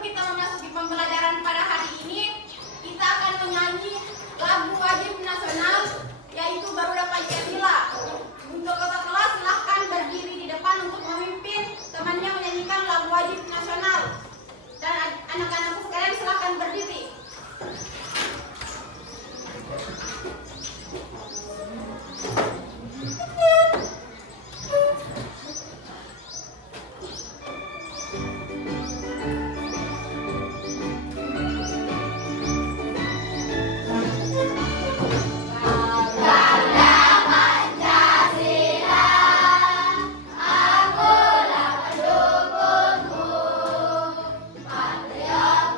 sebelum kita memasuki pembelajaran pada hari ini, kita akan menyanyi lagu wajib nasional, yaitu Garuda Pancasila. Untuk kakak kelas silahkan berdiri di depan untuk memimpin temannya menyanyikan lagu wajib nasional. Dan anak-anakku sekalian silahkan berdiri. Patriot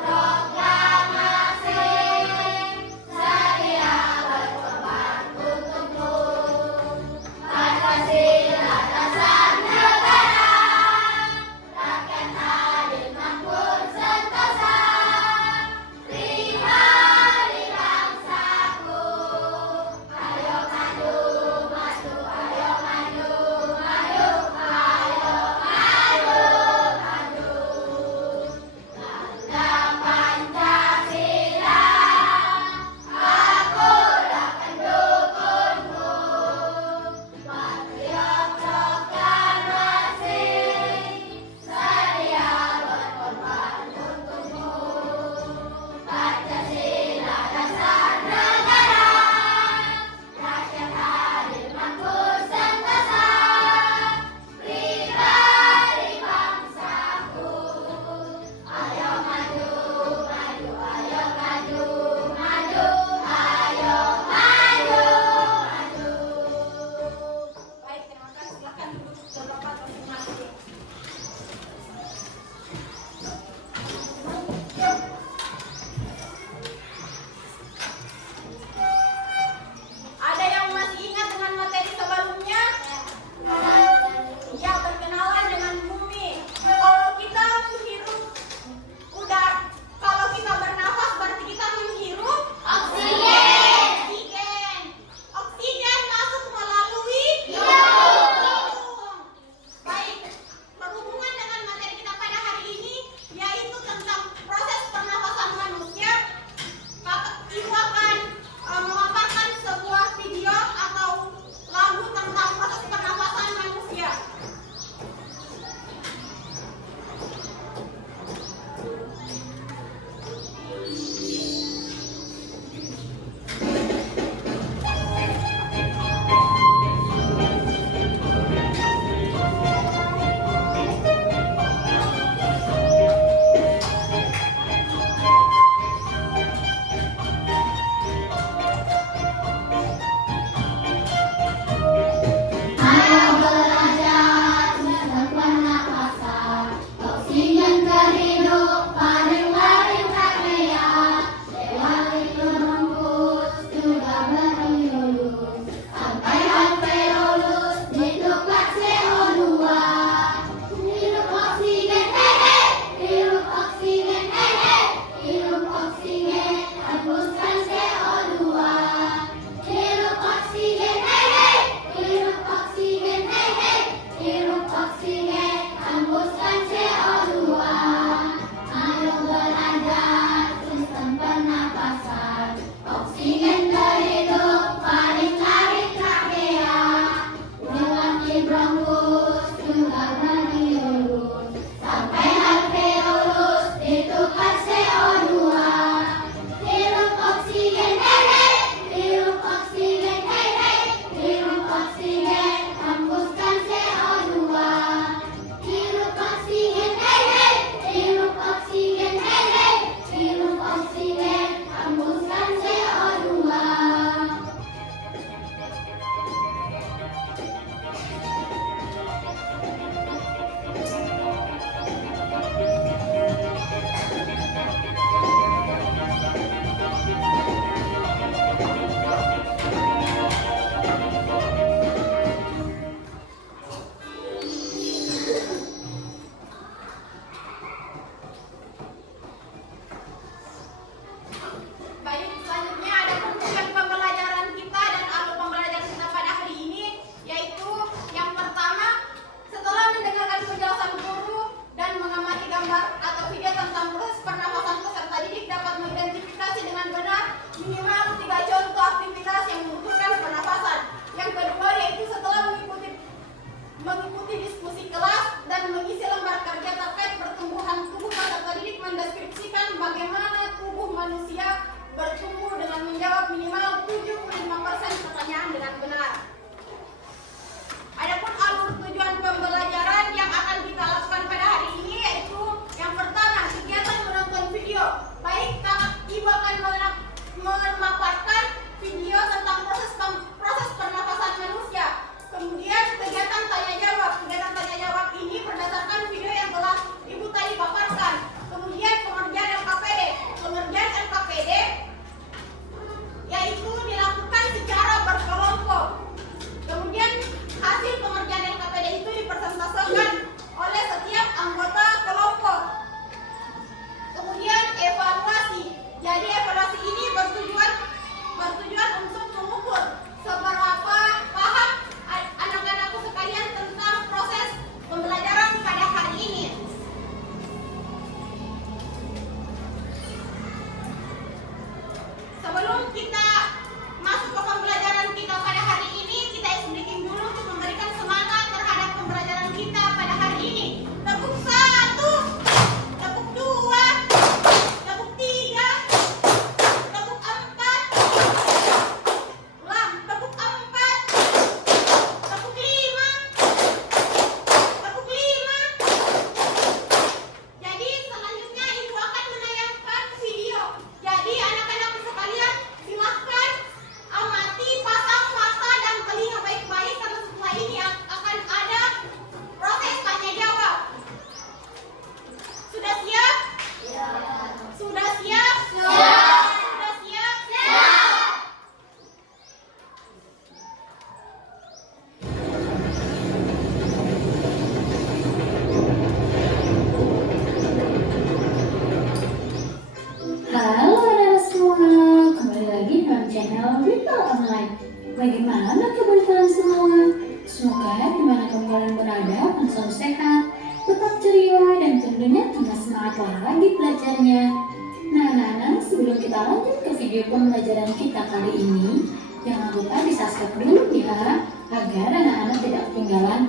kita lanjut ke video pembelajaran kita kali ini, jangan lupa di-subscribe dulu ya, agar anak-anak tidak ketinggalan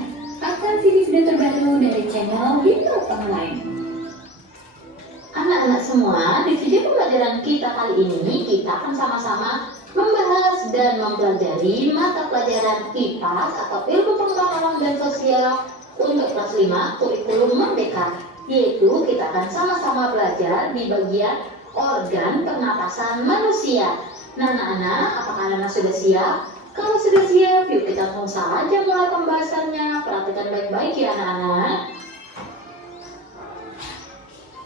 akan video-video terbaru dari channel Hindu Online. Anak-anak semua, di video pembelajaran kita kali ini, kita akan sama-sama membahas dan mempelajari mata pelajaran IPAS atau Ilmu Pengetahuan Alam dan Sosial untuk kelas 5 kurikulum Merdeka, yaitu kita akan sama-sama belajar di bagian organ pernapasan manusia. Nah anak-anak, apakah anak-anak sudah siap? Kalau sudah siap, yuk kita langsung saja mulai pembahasannya. Perhatikan baik-baik ya anak-anak.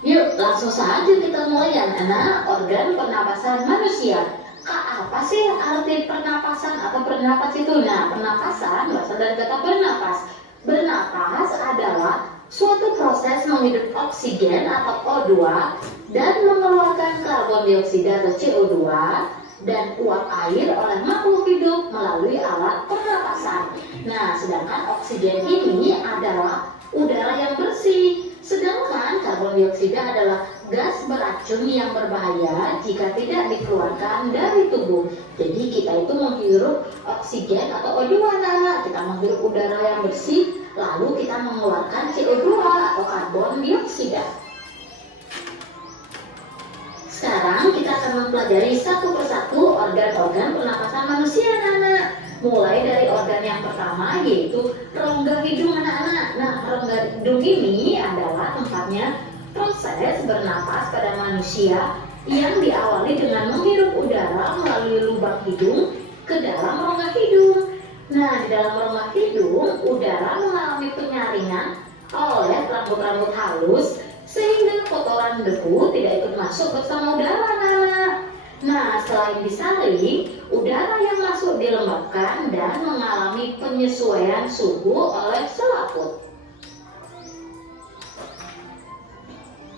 Yuk langsung saja kita mulai ya anak-anak, organ pernapasan manusia. Apa sih arti pernapasan atau bernapas itu? Nah, pernapasan berasal dari kata bernapas. Bernapas adalah suatu proses menghidup oksigen atau O2 dan mengeluarkan karbon dioksida atau CO2 dan uap air oleh makhluk hidup melalui alat pernapasan. Nah, sedangkan oksigen ini adalah udara yang bersih, sedangkan karbon dioksida adalah gas beracun yang berbahaya jika tidak dikeluarkan dari tubuh. Jadi kita itu menghirup oksigen atau O2 anak-anak, kita menghirup udara yang bersih, lalu kita mengeluarkan CO2 atau karbon dioksida. Sekarang kita akan mempelajari satu persatu organ-organ pernapasan manusia anak-anak. Mulai dari organ yang pertama yaitu rongga hidung anak-anak. Nah, rongga hidung ini adalah tempatnya proses bernapas pada manusia yang diawali dengan menghirup udara melalui lubang hidung ke dalam rongga hidung. Nah, di dalam rongga hidung, udara mengalami penyaringan oleh rambut-rambut halus sehingga kotoran debu tidak ikut masuk bersama udara anak-anak. Nah, selain disaring, udara yang masuk dilembabkan dan mengalami penyesuaian suhu oleh selaput.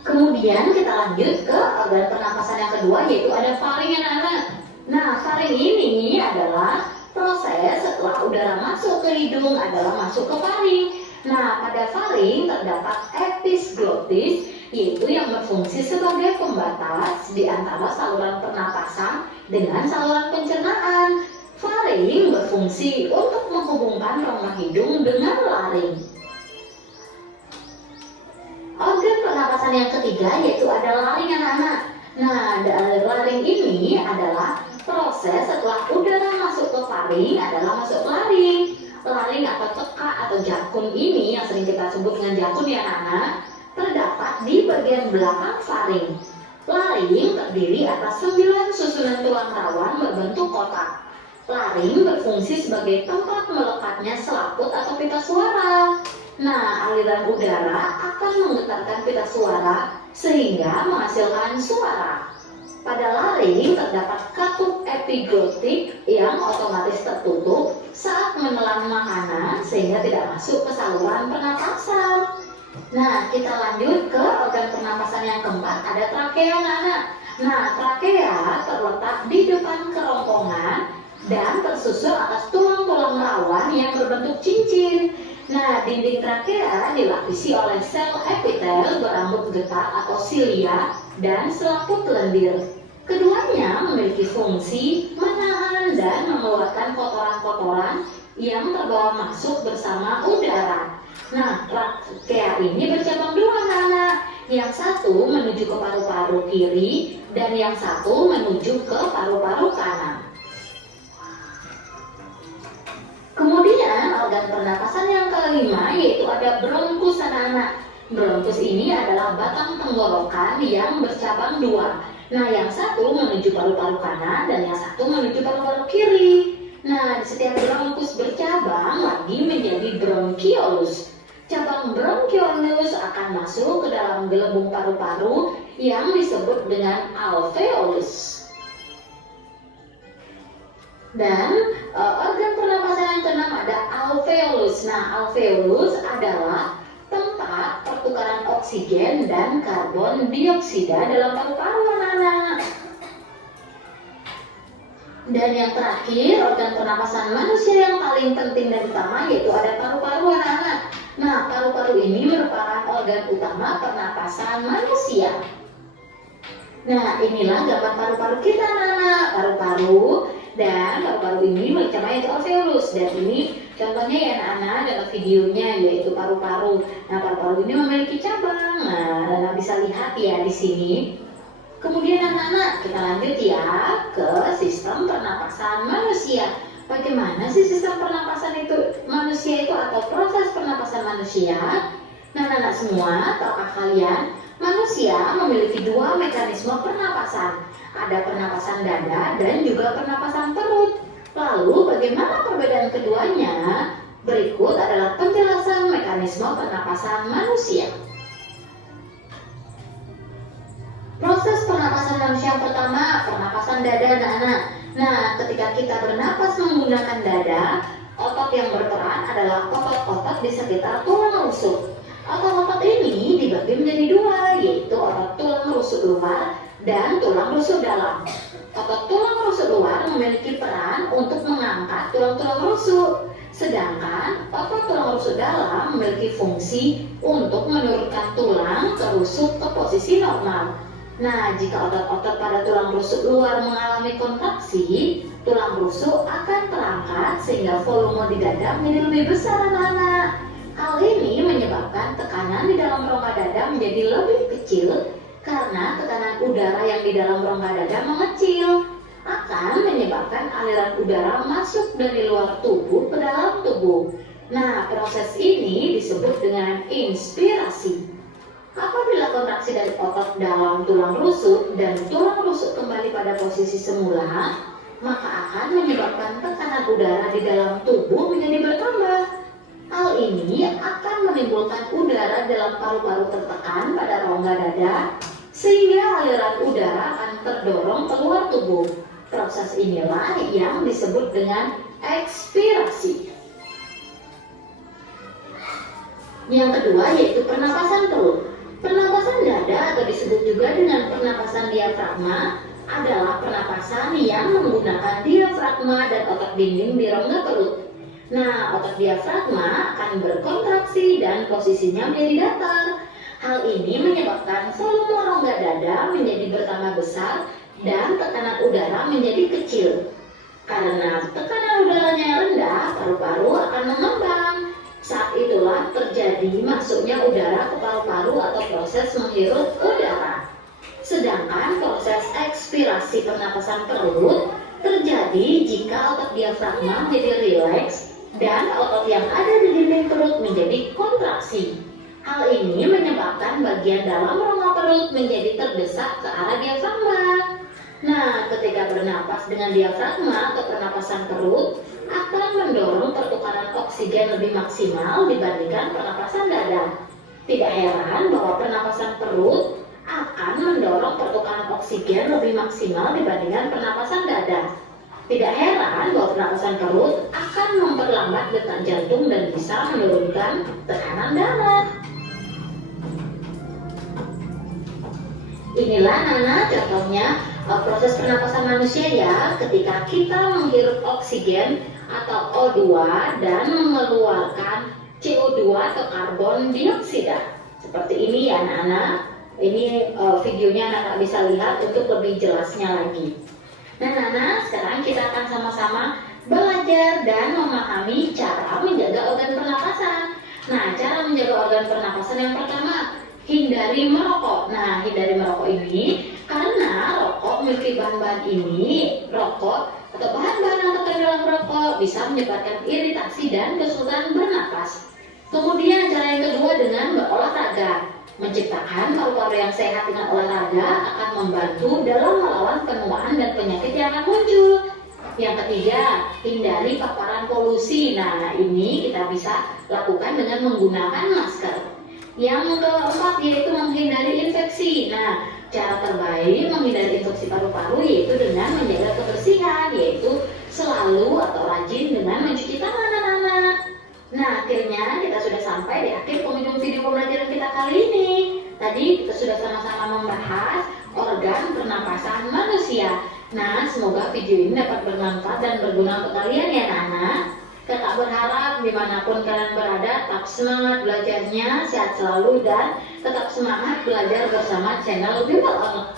Kemudian kita lanjut ke organ pernapasan yang kedua yaitu ada faring anak-anak. Nah, faring ini adalah proses setelah udara masuk ke hidung adalah masuk ke faring. Nah, pada faring terdapat episglottis yaitu yang berfungsi sebagai pembatas di antara saluran pernapasan dengan saluran pencernaan. Faring berfungsi untuk menghubungkan rongga hidung dengan laring. Organ pernapasan yang ketiga yaitu ada laring anak-anak. Nah, laring ini adalah proses setelah udara masuk ke faring adalah masuk ke laring. Laring atau teka atau jakun ini yang sering kita sebut dengan jakun ya anak-anak, terdapat di bagian belakang faring. Laring terdiri atas 9 susunan tulang rawan berbentuk kotak. Laring berfungsi sebagai tempat melekatnya selaput atau pita suara. Nah, aliran udara akan menggetarkan pita suara sehingga menghasilkan suara. Pada laring terdapat katup epiglottik yang otomatis tertutup saat menelan makanan sehingga tidak masuk ke saluran pernapasan. Nah, kita lanjut ke organ pernapasan yang keempat, ada trakea anak-anak. Nah, trakea terletak di depan kerongkongan dan tersusun atas tulang-tulang rawan yang berbentuk cincin. Nah, dinding trakea dilapisi oleh sel epitel berambut getah atau silia dan selaput lendir. Keduanya memiliki fungsi menahan dan mengeluarkan kotoran-kotoran yang terbawa masuk bersama udara. Nah, trakea ini bercabang dua anak-anak. Yang satu menuju ke paru-paru kiri dan yang satu menuju ke paru-paru kanan. Kemudian organ pernapasan yang kelima yaitu ada bronkus anak-anak. Bronkus ini adalah batang tenggorokan yang bercabang dua. Nah, yang satu menuju paru-paru kanan dan yang satu menuju paru-paru kiri. Nah, di setiap bronkus bercabang lagi menjadi bronkiolus. Cabang bronkiolus akan masuk ke dalam gelembung paru-paru yang disebut dengan alveolus. Dan organ pernapasan yang keenam ada alveolus. Nah, alveolus adalah tempat pertukaran oksigen dan karbon dioksida dalam paru-paru anak-anak. Dan yang terakhir, organ pernapasan manusia yang paling penting dan utama yaitu ada paru-paru anak-anak. Nah, paru-paru ini merupakan organ utama pernapasan manusia. Nah, inilah gambar paru-paru kita, anak-anak. Paru-paru, dan paru-paru ini namanya itu alveolus. Dan ini contohnya ya anak-anak dalam videonya, yaitu paru-paru. Nah, paru-paru ini memiliki cabang. Nah, anak bisa lihat ya di sini. Kemudian anak-anak, kita lanjut ya ke sistem pernapasan manusia. Bagaimana sih sistem pernapasan itu manusia itu atau proses pernapasan manusia? Nah, anak-anak semua, tahukah kalian, manusia memiliki dua mekanisme pernapasan. Ada pernapasan dada dan juga pernapasan perut. Lalu, bagaimana perbedaan keduanya? Berikut adalah penjelasan mekanisme pernapasan manusia. Proses pernapasan manusia yang pertama, pernapasan dada, anak-anak. Nah, ketika kita bernapas menggunakan dada, otot yang berperan adalah otot-otot di sekitar tulang rusuk. Otot-otot ini dibagi menjadi dua, yaitu otot tulang rusuk luar dan tulang rusuk dalam. Otot tulang rusuk luar memiliki peran untuk mengangkat tulang-tulang rusuk, sedangkan otot tulang rusuk dalam memiliki fungsi untuk menurunkan tulang ke rusuk ke posisi normal. Nah, jika otot-otot pada tulang rusuk luar mengalami kontraksi, tulang rusuk akan terangkat sehingga volume di dada menjadi lebih besar, anak-anak. Hal ini menyebabkan tekanan di dalam rongga dada menjadi lebih kecil karena tekanan udara yang di dalam rongga dada mengecil, akan menyebabkan aliran udara masuk dari luar tubuh ke dalam tubuh. Nah, proses ini disebut dengan inspirasi. Apabila kontraksi dari otot dalam tulang rusuk dan tulang rusuk kembali pada posisi semula, maka akan menyebabkan tekanan udara di dalam tubuh menjadi bertambah. Hal ini akan menimbulkan udara dalam paru-paru tertekan pada rongga dada, sehingga aliran udara akan terdorong keluar tubuh. Proses inilah yang disebut dengan ekspirasi. Yang kedua yaitu pernapasan perut. Pernapasan dada atau disebut juga dengan pernapasan diafragma adalah pernapasan yang menggunakan diafragma dan otot dinding di rongga perut. Nah, otot diafragma akan berkontraksi dan posisinya menjadi datar. Hal ini menyebabkan volume rongga dada menjadi bertambah besar dan tekanan udara menjadi kecil. Karena tekanan udaranya rendah, paru-paru akan mengembang. Saat itulah terjadi masuknya udara ke paru-paru atau proses menghirup udara. Sedangkan proses ekspirasi pernapasan perut terjadi jika otot diafragma menjadi rileks dan otot yang ada di dinding perut menjadi kontraksi. Hal ini menyebabkan bagian dalam rongga perut menjadi terdesak ke arah diafragma. Nah, ketika bernapas dengan diafragma atau pernapasan perut akan mendorong pertukaran oksigen lebih maksimal dibandingkan pernapasan dada. Tidak heran bahwa pernapasan perut akan mendorong pertukaran oksigen lebih maksimal dibandingkan pernapasan dada. Tidak heran bahwa pernapasan perut akan memperlambat detak jantung dan bisa menurunkan tekanan darah. Inilah Nana contohnya proses pernapasan manusia ya, ketika kita menghirup oksigen atau O2 dan mengeluarkan CO2 atau karbon dioksida. Seperti ini ya anak-anak. Ini videonya anak-anak bisa lihat untuk lebih jelasnya lagi. Nah anak-anak, sekarang kita akan sama-sama belajar dan memahami cara menjaga organ pernapasan. Nah, cara menjaga organ pernapasan yang pertama, hindari merokok. Nah, hindari merokok ini karena rokok memiliki bahan-bahan ini, rokok atau bahan-bahan yang terkandung dalam rokok bisa menyebabkan iritasi dan kesulitan bernapas. Kemudian cara yang kedua dengan berolahraga. Menciptakan paru-paru yang sehat dengan olahraga akan membantu dalam melawan penuaan dan penyakit yang akan muncul. Yang ketiga, hindari paparan polusi. Nah, ini kita bisa lakukan dengan menggunakan masker. Yang keempat yaitu menghindari infeksi. Nah, cara terbaik menghindari infeksi paru-paru yaitu dengan menjaga kebersihan, yaitu selalu atau rajin dengan mencuci tangan anak-anak. Nah, akhirnya kita sudah sampai di akhir penghujung video pembelajaran kita kali ini. Tadi kita sudah sama-sama membahas organ pernapasan manusia. Nah, semoga video ini dapat bermanfaat dan berguna untuk kalian ya anak-anak. Kakak berharap dimanapun kalian berada, tetap semangat belajarnya, sehat selalu dan tetap semangat belajar bersama channel Bimbel Online.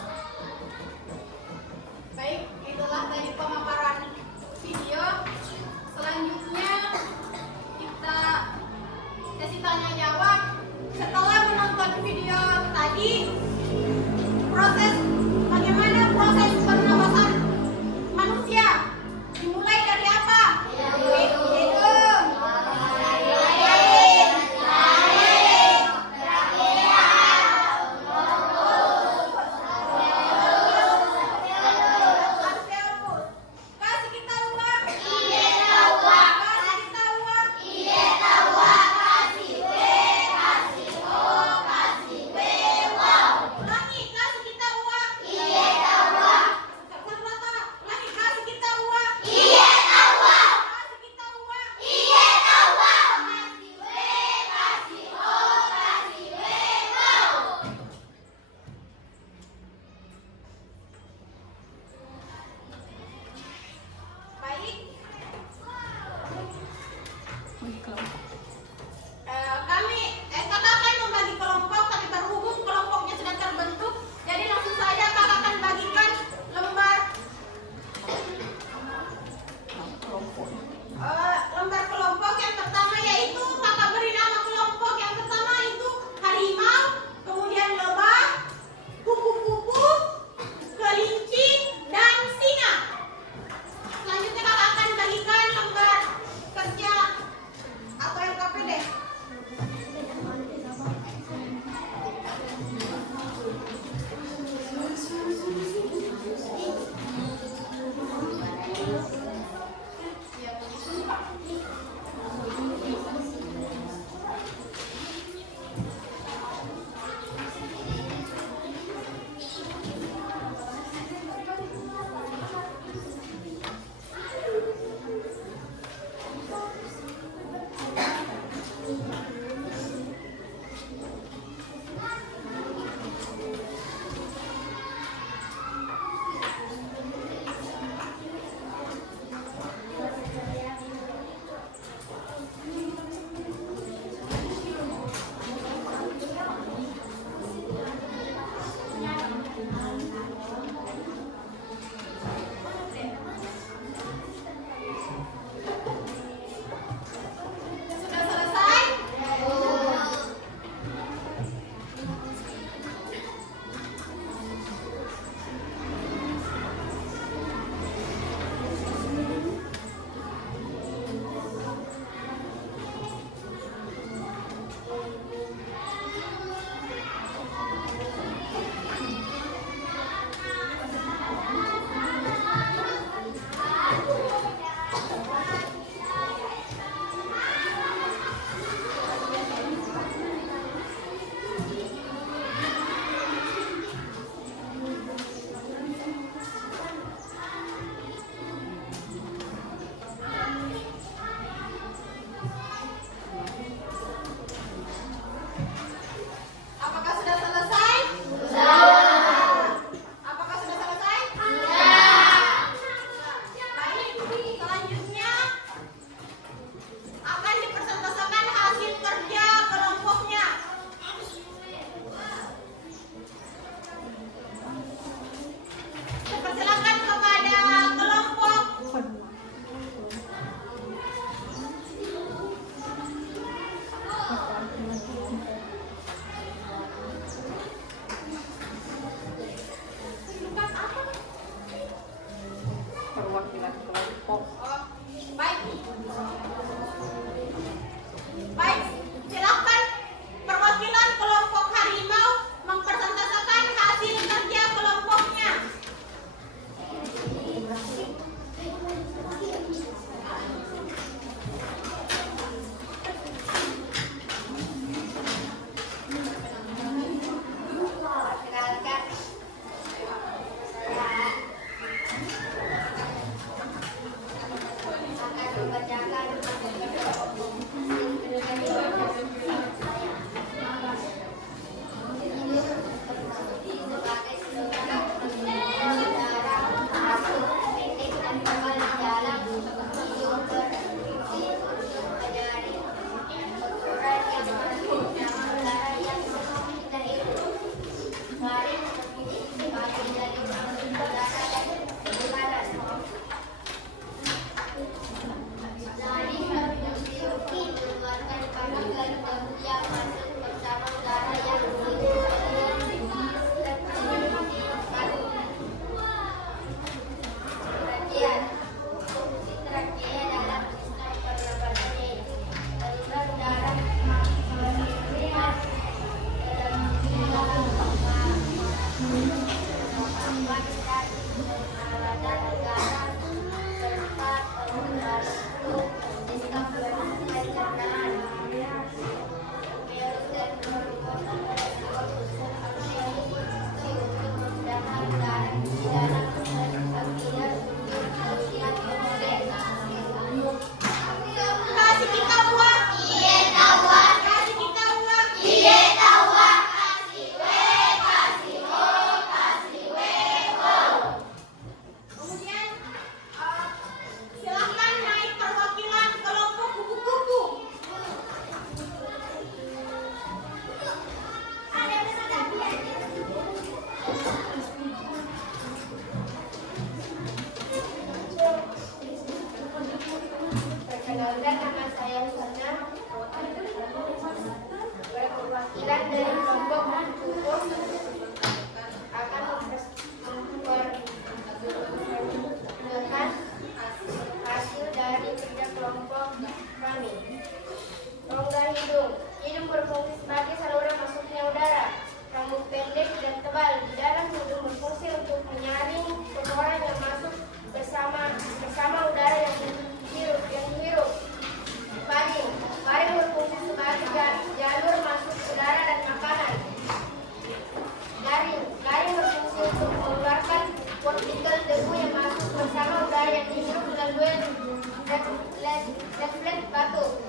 Leaflet batuk.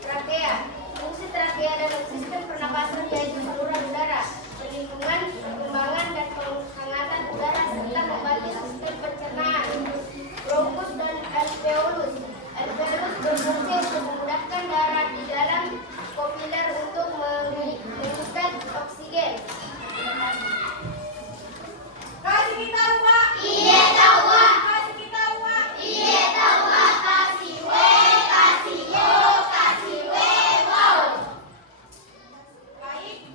Trakea. Fungsi trakea dalam sistem pernapasan yaitu saluran udara, perlindungan, perkembangan dan penghangatan udara serta membantu sistem pencernaan. Bronkus dan alveolus. Alveolus berfungsi untuk memudahkan darah di dalam kapiler untuk mengikat oksigen. Kasih kita Pak. Iya tahu Pak. Kasih kita Pak. Iya tahu Pak. Kasih yo, kasih wow. Baik.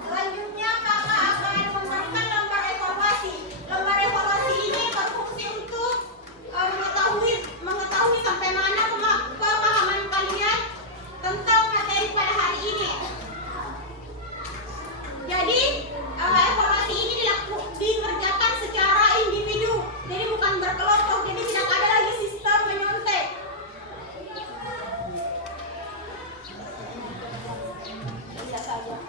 Selanjutnya kakak akan memberikan lembar evaluasi. Lembar evaluasi ini berfungsi untuk mengetahui sampai mana pemahaman kalian tentang materi pada hari ini. Jadi evaluasi ini dikerjakan secara individu, jadi bukan berkelompok. Jadi tidak ada lagi sistem menyontek. Bisa saja.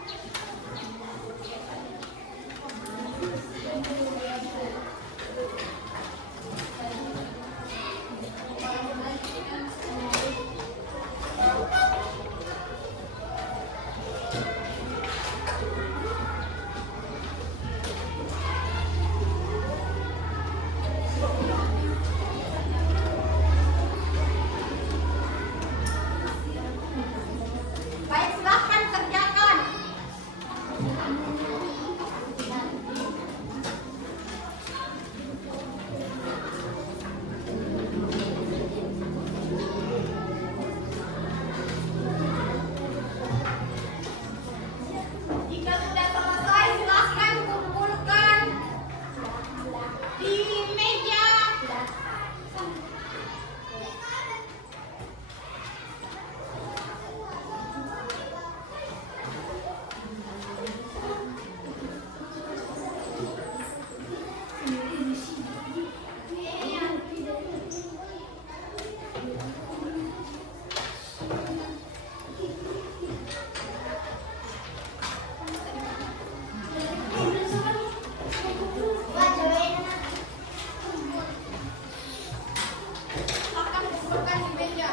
Baik, silahkan kerjakan. Jika sudah selesai, silahkan kumpulkan di meja. Silahkan kumpulkan di meja.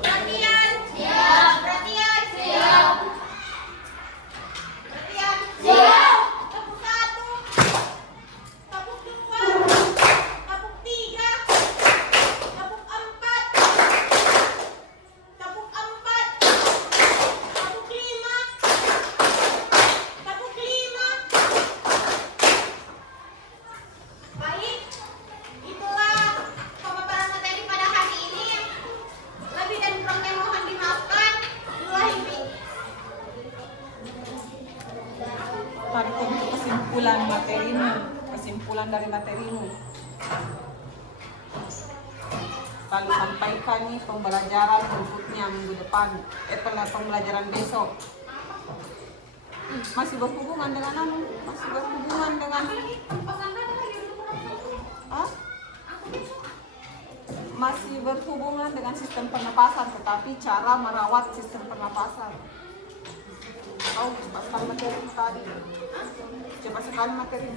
Perhatian. Perhatian. Perhatian. Tabuk 1, tabuk 2, tabuk 3, tabuk 4, tabuk 5, tabuk 5. Baik, itulah pemaparan materi pada hari ini. Lebih dan kurangnya mohon dimaafkan. Tarik untuk kesimpulan materimu, kesimpulan dari materimu. Lalu sampaikan nih pembelajaran berikutnya minggu depan, pembelajaran besok. Masih berhubungan dengan masih berhubungan dengan sistem pernapasan, tetapi cara merawat sistem pernapasan. Tahu cepat sekali materi tadi. Cepat sekali materi.